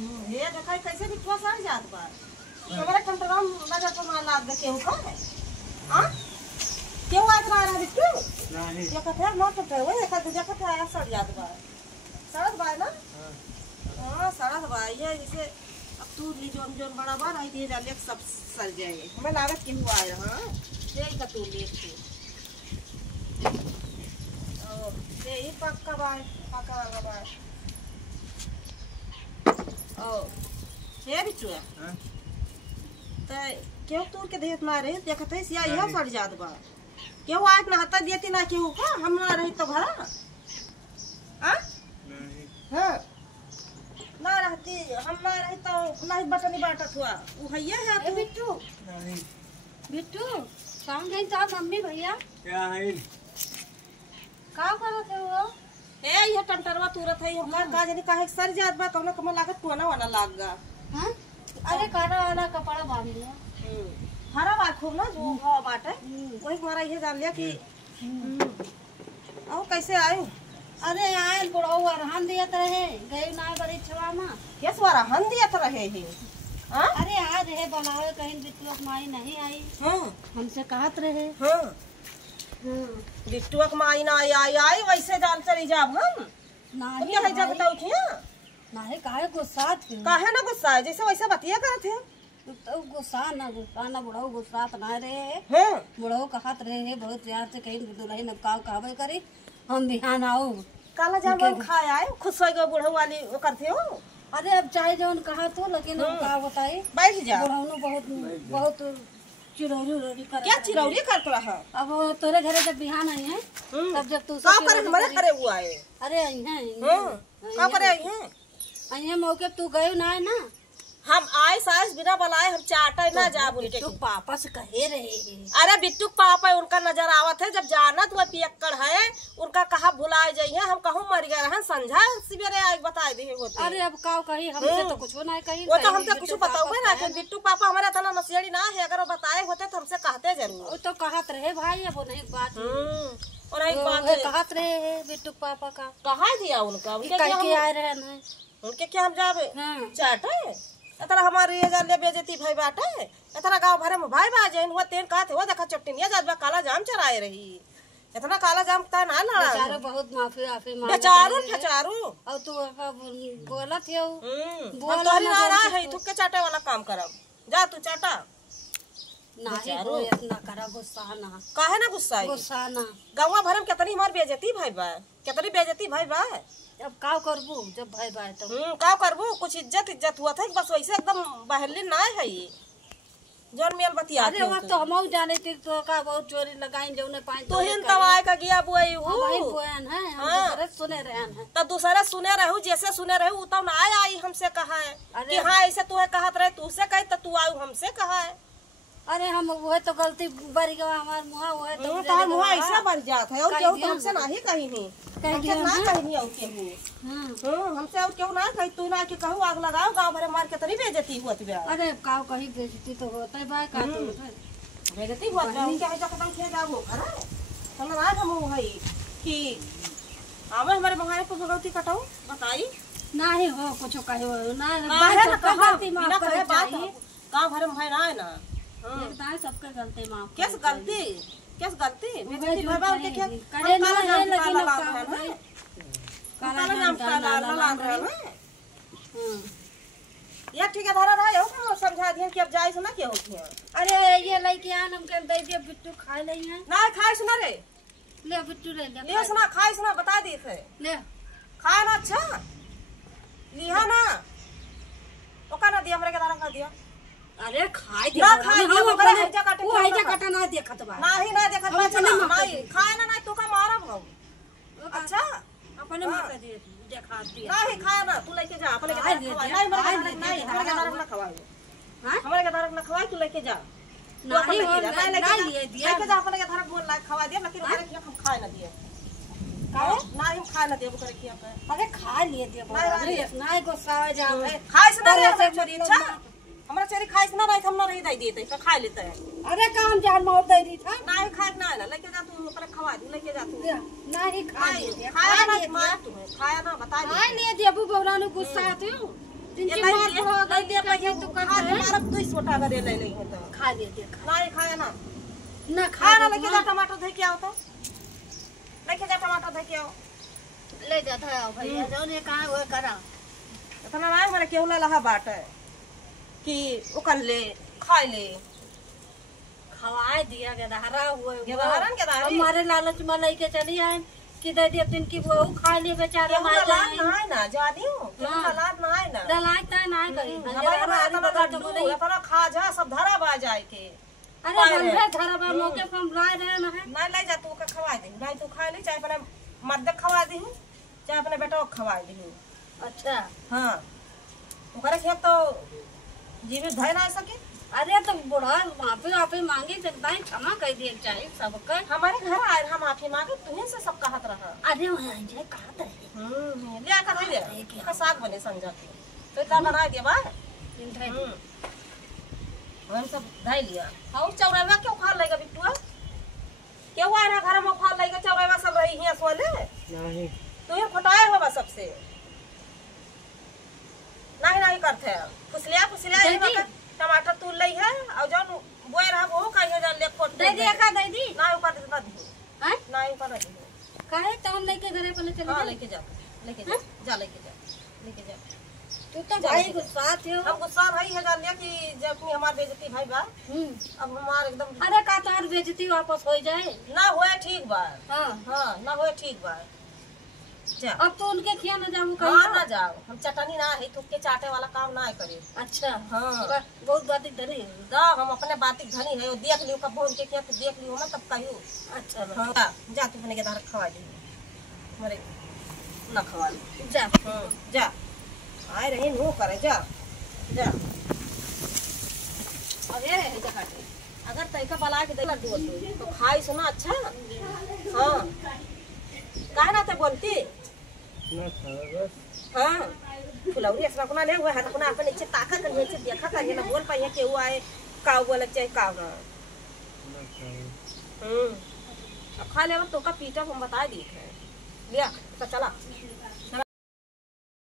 ये देखा कैसे बिटुआ सड़ जात बा। हमारे कंटरम नजर तो ना लाग दे केहू का है। हां क्यों आत रहा बिट्टू? नहीं ये कथे ना तो वो ये कथे देखा था आया सड़ जात बा। सड़त बा ना? हां सड़त बा ये जैसे अब तू ली जोन जोन बड़ा बा नहीं दिए जाले सब सड़ जाएंगे। हमें लागत केहू आया हां ये का तू ले थे। ओ ये पक्का बा बा। ओ ये बिट्टू हां त क्यों तूर के देत ना रहे देखत है सिया यह सड़ जात बा। क्यों आज ना हता देती ना क्यों का हम ना रही तो घर हां नहीं हां ना रहती हम ना रही तो नहीं बटनी बाटत हुआ वो भैया है तू बिट्टू नहीं बिट्टू काम नहीं था मम्मी भैया क्या है का करत है वो ए ये टंटरवा तुरत है हमरा का जानी काहे सर जात बा कौनो कम लागत कोना वाला लाग गा हां अरे काना वाला कपड़ा बांध लिया हरा बा खूब ना जो हवा बाटे वही मारा ये जान लिया कि आओ कैसे आए अरे आए बुढ़ऊ अरहन दियत रहे गए ना बड़ी छवा में केस अरहन दियत रहे ही हां अरे आ रहे बनावे कहीं बिट्टू माई नहीं आई हां हमसे कहत रहे हां बिट्टू माई ना आई वैसे जान चली जाब हम नहीं है जब बताऊ थिया नहीं काहे गुस्सा थे काहे ना गुस्सा है जैसे वैसे बतिया करत थे तो गुस्सा ना बुढ़ऊ गुस्सा तो ना रहे हां बुढ़ऊ कहत रहे बहुत प्यार से कहीं दुल्हन अब का कहबे करी हम बिहान आऊ काला जामुन खाए आए खुश हो गए बुढ़ऊ वाली वो करते हो अरे अब चाहे जौन कहा तो लेकिन का बताई बैठ जा बुढ़ऊ ने बहुत चिरौरी कर क्या चिरौरी करत रहा अब तोरे घरे जब बिहान आई है तब जब तू का करे हमारे घरे हुआ है अरे आई है का करे आई है मौके तू गए ना है ना हम आए सास बिना बुलाए हम चाटा ना जा बोल के पापा से कहे रहे अरे बिट्टू पापा उनका नजर आवत है जब जानत हुआ पियक्कड़ है उनका कहा भुलाए जाइए हम कहूं मर गए रहन समझा सवेरे आए बताए दे होते अरे अब का कही हमसे तो कुछ ना कही वो तो हमसे कुछ बताओगे ना कि बिट्टू पापा हमारे तना नसियड़ी ना है अगर वो बताए होते तो हमसे कहते जरूर वो तो कहत रहे भाई अब नहीं बात और एक बात कहत रहे बिट्टू पापा का कहा दिया उनका उनके आए रहे ना उनके क्या हम जावे चाटे इतना हमारे ये जान ले बेइज्जती भाई बाटे इतना गांव भरे में भाई बाजन हुआ तेन का थे वो देखा चट्टनिया जात काला जाम चराए रही इतना काला जाम ता ना लड़ा बेचारो बहुत माफी मांग बेचारो ठचारो और तू बोलत है बोल ना है तू के चाटे वाला काम करब जा तू चाटा नहीं वो इतना करा गुस्सा ना काहे ना गुस्सा ना गांव भरे में कितनी हमार बेइज्जती भाई बा कितनी बेइज्जती भाई बा अब का करबू जब भाई बाय तो का करबू कुछ इज्जत हुआ था बस वैसे एकदम बहली ना है ये जोर मेल बतिया अरे वो तो हम जाने थे तो का बहुत चोरी लगाई जौने पाए तो हिन तवाए का गया बुआई हूं भाई बुआन है हम दूसरे सुने रहन है तब दूसरे सुने रहू जैसे सुने रहू तब ना आई हमसे कहा है कि हां ऐसे तू है कहत रहे तू से कही तो तू आऊ हमसे कहा है अरे हम वो तो गलती बढ़ गया हमार मुहा वो है तो तार मुहा ऐसा बढ़ जात है और केहू तो हमसे नहीं कही नहीं हमसे ना कही नहीं और केहू हमसे और केहू ना कही तू ना कि कहू आग लगाओ गांव भरे मार के तरी बेइज्जती होत बे अरे काव कही बेइज्जती तो होतै बा का तो बेइज्जती होत बा उनके हजा खत्म खे जाबो अरे हम ना हम है कि आवे हमारे बहाने को भगवती कटाऊ बताई नहीं हो कुछ कहे ना बात कहती मां करे बात गांव भरे में है ना है ना एकता सबके गलती मां कैसे गलती बेइज्जती भाई उनके क्या काला जाम काला नाम है ये ठेकेदार रहा हो समझा दिए कि अब जाई सुना के होती है अरे ये लइके आन हम के दे दिए बिट्टू खा ले हैं ना खाए सुना रे ले बिट्टू ले सुना खाए सुना बता दी थे ले खाए ना अच्छा लिया ना ओका ना दिया हमरे के दारा का दिया अरे खाए दिया वो हैजा काटा ना देखत बा नहीं ना देखत बा नहीं खाए ना नहीं तो का मारब हम अच्छा अपने मार दे देखा दिया नहीं खाए ना तू लेके जा अपने के नहीं हमारे के दारक ना खवाए हां हमारे के दारक ना खवाए तू लेके जा नहीं लेके जा अपने के दारक बोल ला खवा दिया लेकिन हमारे के हम खाए ना दिए काहे ना हम खा ना देबो करे किया पे अरे खा लिए देबो नहीं गुस्सा आ जाए खाए से ना छोड़ी अच्छा हमरा चेरी खाइस ना नहीं हम ना रही दई देते तो खा लेते हैं अरे काम जान मोर दई दी था नहीं खाए ना ना लेके जा तू ऊपर खवा दे लेके जा तू नहीं खाए खाया ना मार तू खाया ना बता दे नहीं नहीं देबू बबरा ने गुस्सा आते हो ये नहीं दे पाए तो कर दे मारब 2 छोटा करे ले ले तो खा ले दे नहीं खाया ना ना खा ना लेके जा टमाटर धो के आओ तो लेके जा टमाटर धो के आओ ले जा था भैया जौन ये कहां वो करा इतना ना हमारे केहुला लहा बाट है कि ओकर ले खाए ले खवाए दिया के धारा हुए गेदारन के दारी हमारे लालच में लेके चली आए कि दे दे दिन की वो खा ले बेचारे मार जाए ना है ना जानी हो हालात ना है ना दलाइता ना करी हमारे इतना खा जा सब धरा बा जाए के अरे हमरे धरा बा मौके पर हम लाए रहे ना है ना ले जा तू के खवा दे नहीं तू खा ले चाहे अपने मर्द खवा दे चाहे अपने बेटा को खवा दे अच्छा हां ओकरे खेत तो जीवित धय ना सके अरे तो बुढ़ा माफी आपे मांगी जनता क्षमा कर दिए चाहिए सबका हमारे घर आए हम माफी मांगे तुम्हें से सब कहत रहा अरे वहां जे कहत रहे ले कर ले का साग बने समझा तो इतना बना दिया बा हम सब धाई लिया और चौरावा क्यों खा लेगा बिट्टुआ क्यों आ रहा घर में खा लेगा चौरावा सब रही है सोले नहीं तू ये फटाए होगा सबसे नहीं करते फुसलिया टमाटर तू लई है और जौन बोए रहा वो कहीं जान ले फोट दे दे का दे दी ना ऊपर दे दी हैं ना ऊपर दे काहे तौन लेके घरे पहले चले हां लेके जा लेके जा तू तो भाई गुस्सा थे हम गुस्सा भाई है जान लिया कि जब अपनी हमार बेइज्जती भाई बा अब हमार एकदम अरे का तार बेइज्जती वापस हो जाए ना होए ठीक बा हां ना होए ठीक बा जा अब तो उनके खिया न जाऊं कहीं हां ना जाओ हम चटनी ना है थुक के चाटे वाला काम ना करे अच्छा हां बहुत बात धनी है दा हम अपने बात धनी है देख लियो कब उनके खेत देख लियो मैं तब कहियो अच्छा हां जा तू अपने के दार खवा दे मरे ना खवा ले जा जा आए रही नो करे जा अरे जा काटे अगर तैका बला के देला दो तो खाई सुना अच्छा हां काहे ना ते बोलती हां फुलौरी ऐसा कोना ले हुआ है तो कोना अपन नीचे ताका कर नीचे देखा कर ना बोल पाए के हुआ है काव बोल चाहे काव ना अब खा ले तो का पीटा हम बता दी है लिया तो चला